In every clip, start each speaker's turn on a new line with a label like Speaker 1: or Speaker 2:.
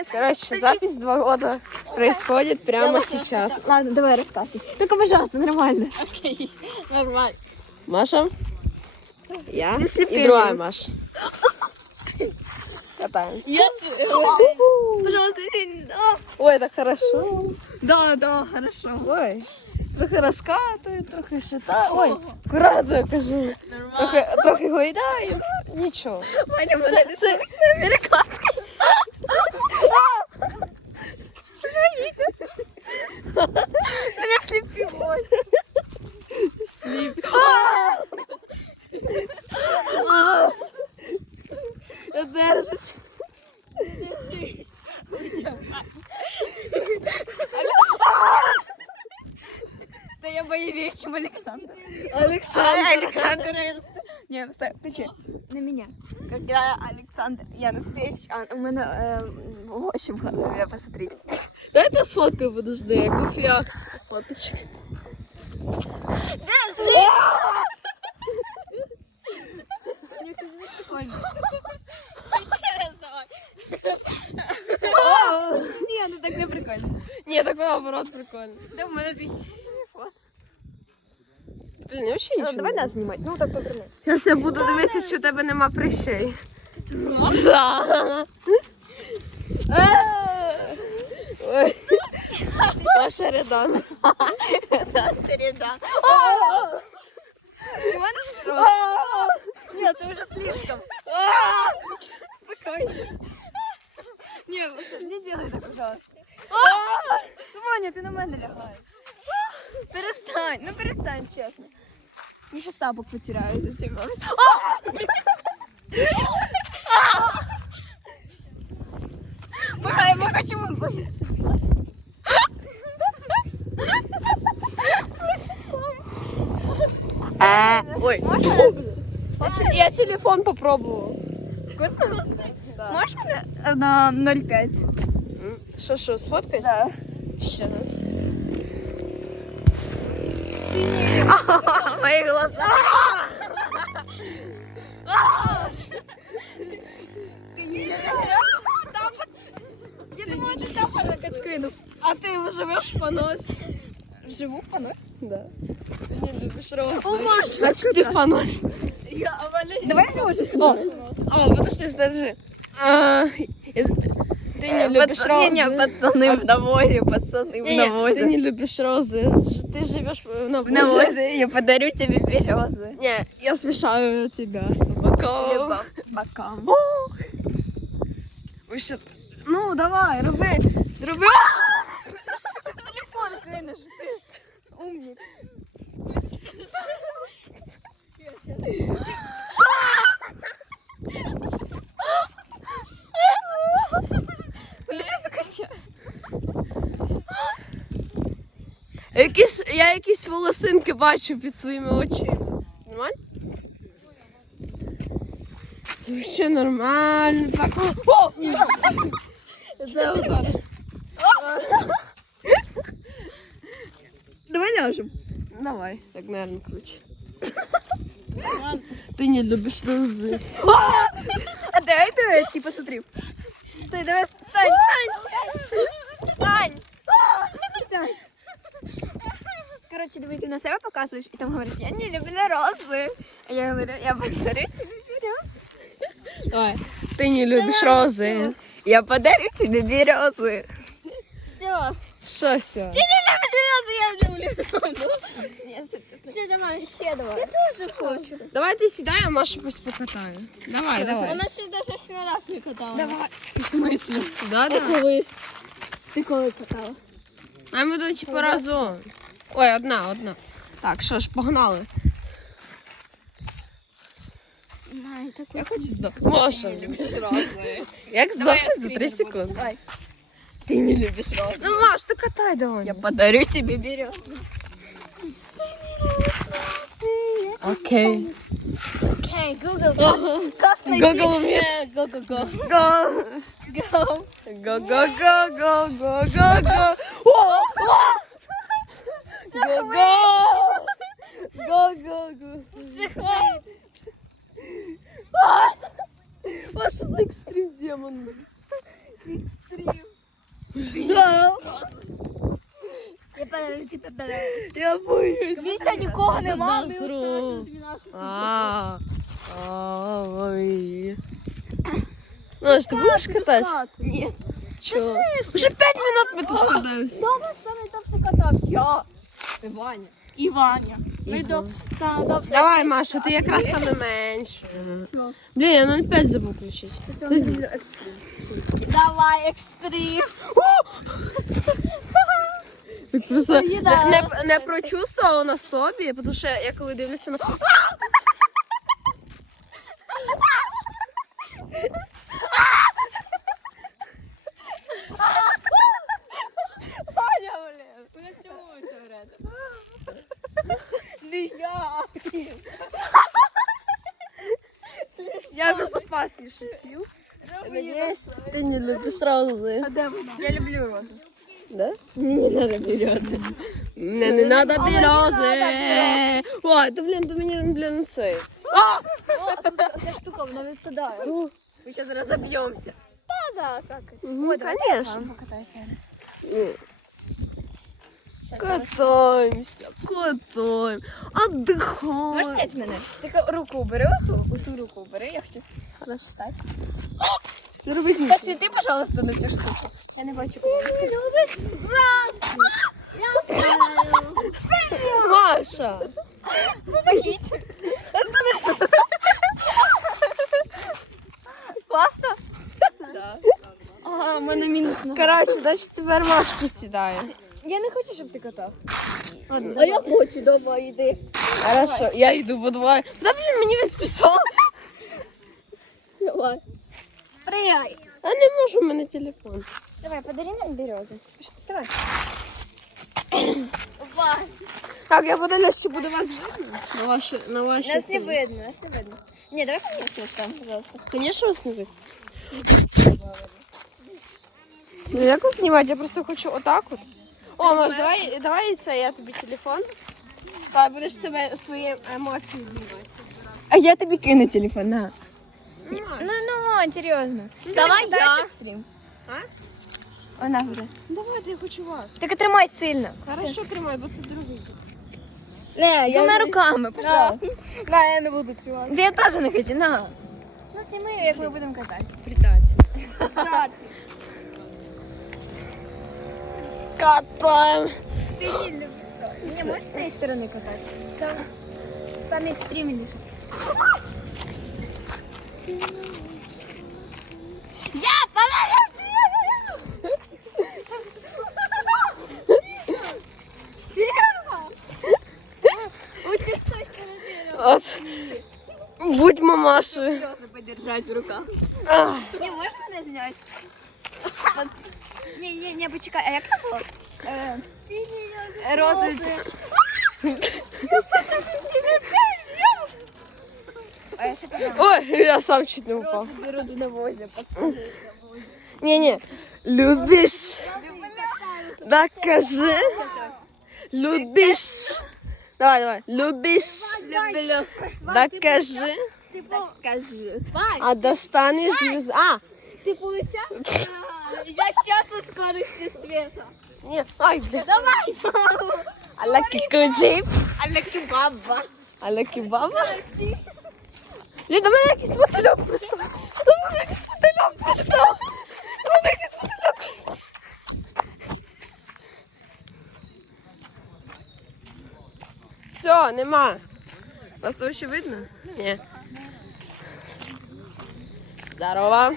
Speaker 1: Короче, запись 2 года происходит прямо сейчас.
Speaker 2: Ладно, давай рассказывай. Только, пожалуйста, нормально.
Speaker 3: Окей, нормально.
Speaker 1: Маша, я и другая Маша. Катаемся.
Speaker 2: Пожалуйста,
Speaker 1: Ой, так хорошо.
Speaker 2: да, хорошо.
Speaker 1: Ой, трохи розкатую, трохи шитаю. Ой, акуратно я кажу. Трохи гойдаю. Нічого. Це
Speaker 2: Американский. Меня слепивой.
Speaker 1: Я держусь.
Speaker 2: Да я боевее, чем Александр.
Speaker 1: Александр.
Speaker 2: Не, стой, кричи. На меня. Когда Александр, я настоящий, у меня очень в голове, посмотрите.
Speaker 1: Дай я сфоткаю, подожди, я кофеях с фоточки.
Speaker 2: Держи! Не, ну так не прикольно.
Speaker 1: Ні, так наоборот прикольно.
Speaker 2: Да, у меня твій телефон.
Speaker 1: Блін, я взагалі нічого.
Speaker 2: Давай нас знімати, ну так поверни.
Speaker 1: Зараз я буду дивитися, чи у тебе нема прищей. Да. Ой. Маша Редан.
Speaker 2: Переда. Нет, это уже слишком. Спокойно. Не делай так, пожалуйста. Ваня, ты на мене лягаешь. Перестань, ну перестань, честно. Я сейчас тапок потеряю за тебя. Мы хотим бояться.
Speaker 1: Ой. Я телефон попробував.
Speaker 2: Вкусно?
Speaker 1: Да.
Speaker 2: Можешь мне на 0,5?
Speaker 1: Що, сфоткай?
Speaker 2: Да.
Speaker 1: Ще раз.
Speaker 2: Мои глаза. Я думаю, ты тапок откинул.
Speaker 1: А ти живеш в поносі?
Speaker 2: Живу в понос?
Speaker 1: Да. Ти не любиш рози.
Speaker 2: О, Маша,
Speaker 1: Значить, ти в поносі.
Speaker 2: Давай рожи.
Speaker 1: О, подожди, подожди. Ты не любишь розы.
Speaker 2: Не, пацаны в навозе, пацаны в
Speaker 1: Ты
Speaker 2: навозе.
Speaker 1: не любишь розы. Ты живешь в
Speaker 2: В
Speaker 1: навозе.
Speaker 2: навозе я подарю тебе березы.
Speaker 1: Не, я смешаю тебя с табаком.
Speaker 2: Любовь с бокам.
Speaker 1: Вы что?
Speaker 2: Ну, давай, роби. Телефон кинеш, ти умник. Лежи, закачай.
Speaker 1: Я якісь волосинки бачу під своїми очима. Нормально? Ще нормально. Так. О! Це отак.
Speaker 2: Давай ляжем.
Speaker 1: Давай, так, наверное, круче. Ты не любишь розы.
Speaker 2: А давай ты, типа, смотри. Стой, давай, встань. Встань. Короче, давай ты на себя показываешь, и там говоришь, я не люблю розы. А я говорю, я подарю тебе березы.
Speaker 1: Давай. Ты не любишь розы.
Speaker 2: Я подарю тебе березы. Все.
Speaker 1: Что все?
Speaker 2: Ты не любишь розы, я люблю розы. Все, давай, еще давай. Я тоже хочу.
Speaker 1: Давай ты сідай, а Маша пусть покатає. Давай, давай.
Speaker 3: Вона ще навіть ще раз не катала.
Speaker 2: Давай.
Speaker 3: В смислі?
Speaker 1: Да, да.
Speaker 3: Коли? Ти коли катала?
Speaker 1: А ми до типу разом. Ой, одна. Так, що ж, погнали. Я хочу здохнути. Маша, як здохнути за 3 секунди?
Speaker 2: Давай. Ты не любишь розы.
Speaker 1: Ну, Маш, ти катай давай.
Speaker 2: Я подарю тебе березы.
Speaker 1: Окей.
Speaker 3: Окей, Google. Как найти?
Speaker 1: Google Meet.
Speaker 3: Go.
Speaker 2: Go.
Speaker 1: Го-го-го-го-го-го-го. Го-го. Маша за екстрим демон.
Speaker 3: Я подарую, ти подарую.
Speaker 1: Я боюсь.
Speaker 2: Дивіться, нікого нема.
Speaker 1: Ой. Маш, ты будешь катать?
Speaker 2: Ні.
Speaker 1: Чё? Уже 5 минут мы тут катаемся.
Speaker 2: Дома саме там все катав. Я.
Speaker 3: Ти Ваня.
Speaker 2: І Ваня. Ми до
Speaker 1: Давай, Маша, ты якраз саме менше. Блин, я 0,5 забыл включить.
Speaker 2: Давай, екстрим.
Speaker 1: Так просто не прочувствувала на собі, тому що я коли дивлюся на...
Speaker 3: У нас всього вулиця вряд.
Speaker 2: Не я.
Speaker 1: Я безопасніше сів. Надеюсь, ты не любишь розы.
Speaker 2: Я люблю розу.
Speaker 1: Да? Мне не надо березы. Мне не надо березы. Ой, да блин, ты меня, блин, цей.
Speaker 2: Ця штука, вона відпадає.
Speaker 3: Ми зараз розоб'ємося.
Speaker 2: Да, как?
Speaker 1: Конечно.
Speaker 2: Покатайся.
Speaker 1: Катаемся, катаем, отдыхаем.
Speaker 2: Можеш снять мене? Тільки руку убери, оту руку убери, я хочу встати.
Speaker 1: Робить ні.
Speaker 2: Посвіти, пожалуйста, на цю штуку. Я не бачу, кого.
Speaker 1: Маша.
Speaker 2: Помогите. Класно?
Speaker 3: Да.
Speaker 2: А, у мене мінус нога.
Speaker 1: Короче, значит, тепер Машку сідає.
Speaker 2: Я не хочу, щоб ти катав. А я хочу, давай, йди.
Speaker 1: Хорошо, я йду по два. Да блин, мені весь пісок.
Speaker 2: Давай. Прыгай.
Speaker 1: А не можу, у мене телефон.
Speaker 2: Давай, подари нам березу. Вставай.
Speaker 1: Так, я подальше буду вас видно. На ваші
Speaker 2: Нас не
Speaker 1: ці.
Speaker 2: видно, нас не видно. Не, давай ко мне там, пожалуйста.
Speaker 1: Конечно, вас не видно. Ну, як вас знімати? Я просто хочу отак от. О, Маш, давай це, я тобі телефон. Та будеш себе свої емоції знімати.
Speaker 2: А я тобі кину телефон, на.
Speaker 1: Ну,
Speaker 2: Ну, серйозно.
Speaker 3: Давай я.
Speaker 2: Стрім.
Speaker 1: А?
Speaker 2: Вона буде.
Speaker 1: Давайте, я хочу вас.
Speaker 2: Тільки тримай сильно.
Speaker 1: Хорошо, тримай, бо це дорогий.
Speaker 2: Не, двома руками, пожалуйста. На, я не буду тримати. Я теж не хочу, на. Ну, зніми, як ми будемо кататися.
Speaker 1: Притать. Катаем.
Speaker 2: Ти не любиш. Не можеш з цієї сторони кататися? Там екстремніше.
Speaker 1: От. Будь мамашею.
Speaker 3: Просто подержать в руках.
Speaker 1: Ах.
Speaker 2: Не, можеш мене зняти? Не, почекай, а як це було? Рози. А я ще подам.
Speaker 1: Ой, я сам чуть не упал.
Speaker 2: Беру на возі, пацани.
Speaker 1: Не-не. Любишь. Докажи. Любишь. Давай. Любишь.
Speaker 2: Люблю.
Speaker 1: Докажи.
Speaker 2: Покажи.
Speaker 1: А достанешь звезду. А,
Speaker 2: Ты получаешь? Я сейчас со скоростью света.
Speaker 1: нет. Ай, бля.
Speaker 2: Давай.
Speaker 1: Аляки куджип.
Speaker 2: Алеки баба.
Speaker 1: Аляки баба. Блін, до мене якийсь мотильок пристав. До мене якийсь мотильок пристав. До мене якийсь мотильок. Все, нема. Вас того ще видно? Ні. Здорово.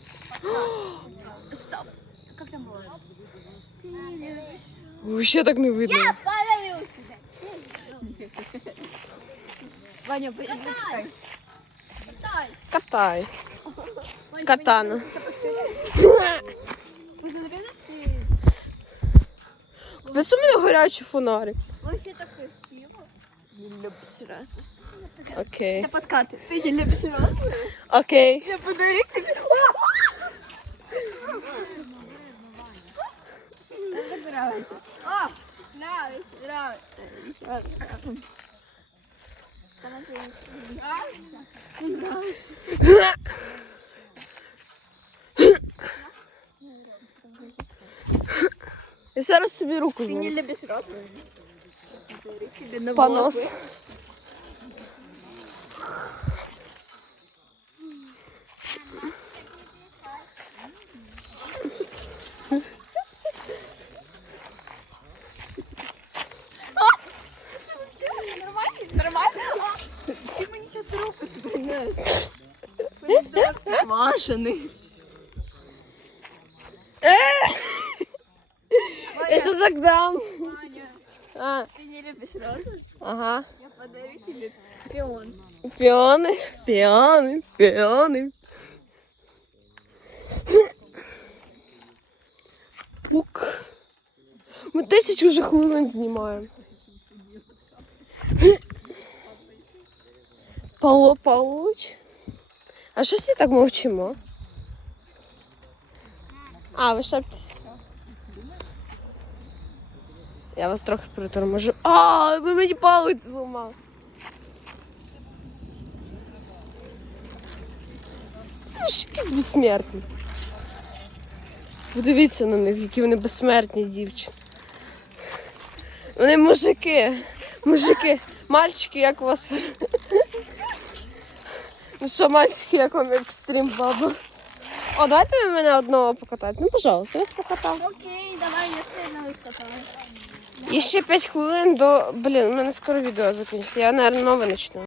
Speaker 2: Стоп. Как там было? Ты не любишь.
Speaker 1: Вообще так не видно.
Speaker 2: Подарю тебе. Ваня, почекай.
Speaker 1: Катай. Катана. Купи у мене гарячий фонарик.
Speaker 2: Вообще так красиво. Не любишь раз.
Speaker 1: Окей.
Speaker 2: Это подкаты. Ты не любишь раз?
Speaker 1: Окей.
Speaker 2: Я подарю тебе. Нравится. О, нравится.
Speaker 1: Я зараз собі руку
Speaker 3: Ты не
Speaker 1: зламаю.
Speaker 3: любишь розы? Тебе на
Speaker 1: Понос.
Speaker 3: волосы.
Speaker 2: Нормально? Ты мне сейчас руку согнешь.
Speaker 3: Машины.
Speaker 1: Я ще так дам.
Speaker 3: Маня,
Speaker 1: А,
Speaker 3: ты не любишь розы?
Speaker 1: ага.
Speaker 3: Я подарю тебе пион.
Speaker 1: Піони, піони, піони. Пук. Ми 1000 вже хвилин знімаємо. Пауч. А що всі так мовчимо? А, ви шептесь. Я вас трохи приторможу. А, ви мені палець зламали. Ви ж якісь безсмертні. Подивіться на них, які вони безсмертні дівчини. Вони мужики. Мужики. Мальчики, як у вас? Ну що, мальчики, як вам екстрім баба? О, давайте ви мене одного покатаєте. Ну, пожалуйста, я вас покатав.
Speaker 2: Окей, давай, я сильно вискакаю.
Speaker 1: І ще 5 хвилин до... Блін, у мене скоро відео закінчиться. Я, мабуть, нове почну.